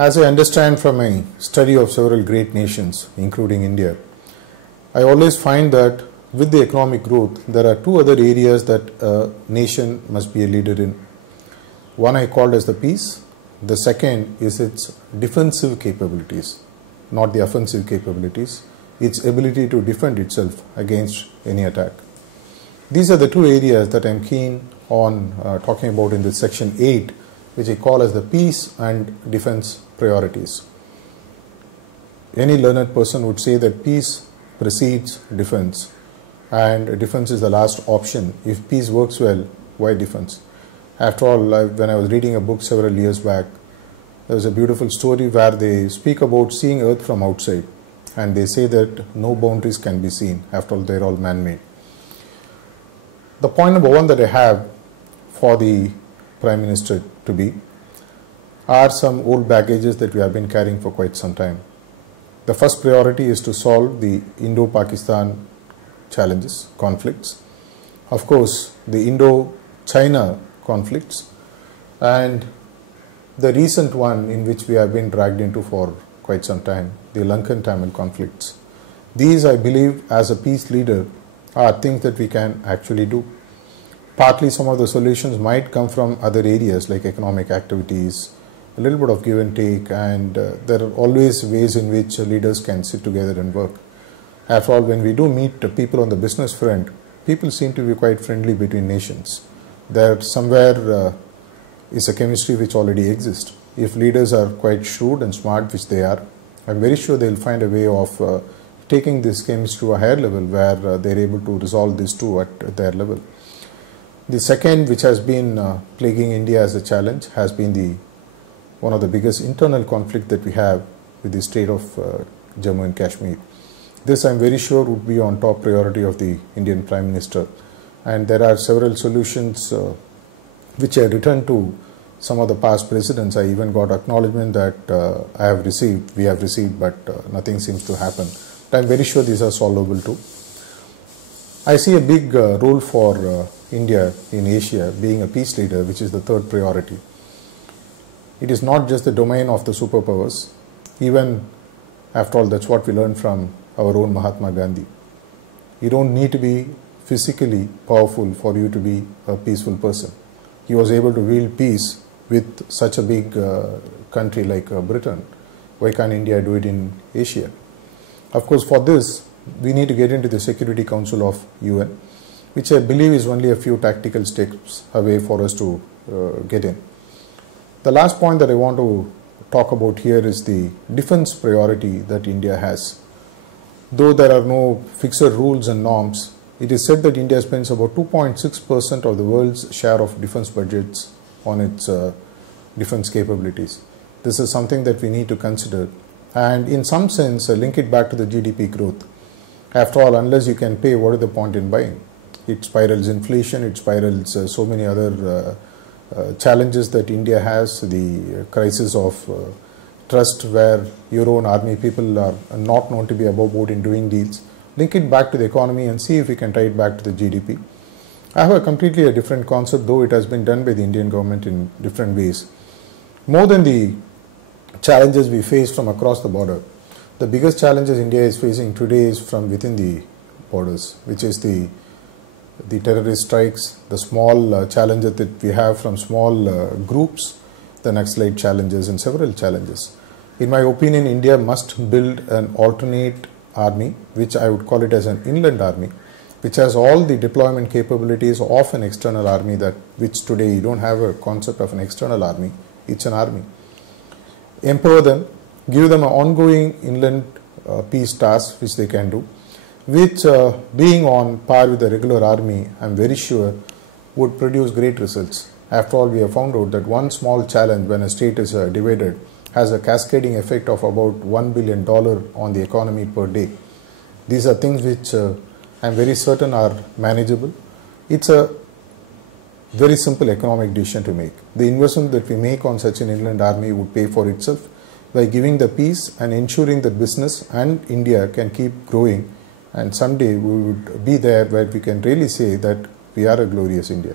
As I understand from my study of several great nations, including India, I always find that with the economic growth, there are two other areas that a nation must be a leader in. One I called as the peace. The second is its defensive capabilities, not the offensive capabilities, its ability to defend itself against any attack. These are the two areas that I'm keen on talking about in this section 8, which I call as the peace and defense priorities. Any learned person would say that peace precedes defense, and defense is the last option. If peace works well, why defense? After all, when I was reading a book several years back, there was a beautiful story where they speak about seeing Earth from outside, and they say that no boundaries can be seen. After all, they're all man-made. The point number one that I have for the Prime Minister to be are some old baggages that we have been carrying for quite some time. The first priority is to solve the Indo-Pakistan challenges, conflicts. Of course, the Indo-China conflicts, and the recent one in which we have been dragged into for quite some time, the Lankan Tamil conflicts. These, I believe, as a peace leader, are things that we can actually do. Partly some of the solutions might come from other areas like economic activities, a little bit of give and take, and there are always ways in which leaders can sit together and work. After all, when we do meet people on the business front, people seem to be quite friendly between nations. There somewhere is a chemistry which already exists. If leaders are quite shrewd and smart, which they are, I'm very sure they'll find a way of taking this chemistry to a higher level where they're able to resolve these two at their level. The second, which has been plaguing India as a challenge, has been one of the biggest internal conflict that we have with the state of Jammu and Kashmir. This, I'm very sure, would be on top priority of the Indian Prime Minister. And there are several solutions which I returned to some of the past presidents. I even got acknowledgement that we have received, but nothing seems to happen. But I'm very sure these are solvable too. I see a big role for India in Asia being a peace leader, which is the third priority. It is not just the domain of the superpowers. Even, after all, that's what we learned from our own Mahatma Gandhi. You don't need to be physically powerful for you to be a peaceful person. He was able to wield peace with such a big country like Britain. Why can't India do it in Asia? Of course, for this, we need to get into the Security Council of UN, which I believe is only a few tactical steps away for us to get in. The last point that I want to talk about here is the defense priority that India has. Though there are no fixed rules and norms, it is said that India spends about 2.6% of the world's share of defense budgets on its defense capabilities. This is something that we need to consider and in some sense link it back to the GDP growth. After all, unless you can pay, what is the point in buying? It spirals inflation, it spirals so many other challenges that India has, the crisis of trust where your own army people are not known to be above board in doing deals. Link it back to the economy and see if we can tie it back to the GDP. I have a completely different concept, though it has been done by the Indian government in different ways. More than the challenges we face from across the border, the biggest challenges India is facing today is from within the borders, which is the terrorist strikes, the small challenges that we have from small groups, the Naxalite challenges and several challenges. In my opinion, India must build an alternate army, which I would call it as an inland army, which has all the deployment capabilities of an external army, which today you don't have a concept of an external army, it's an army. Empower them, give them an ongoing inland peace task which they can do, which being on par with the regular army, I'm very sure would produce great results. After all, we have found out that one small challenge when a state is divided has a cascading effect of about $1 billion on the economy per day. These are things which I'm very certain are manageable. It's a very simple economic decision to make. The investment that we make on such an inland army would pay for itself by giving the peace and ensuring that business and India can keep growing, and someday we would be there where we can really say that we are a glorious India.